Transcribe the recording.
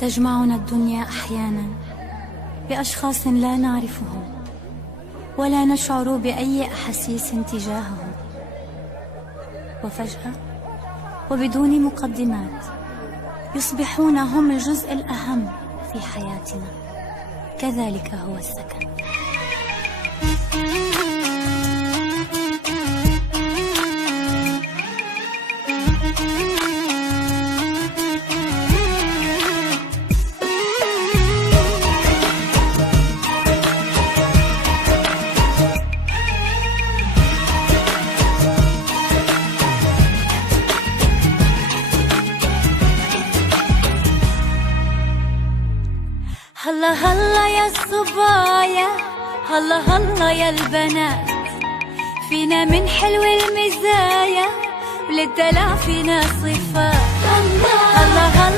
تجمعنا الدنيا أحيانا بأشخاص لا نعرفهم ولا نشعر بأي أحاسيس تجاههم، وفجأة وبدون مقدمات يصبحون هم الجزء الأهم في حياتنا. كذلك هو السكن. هلا هلا يا الصبايا، هلا هلا يا البنات، فينا من حلو المزايا وللدلع فينا صفات. هلا هلا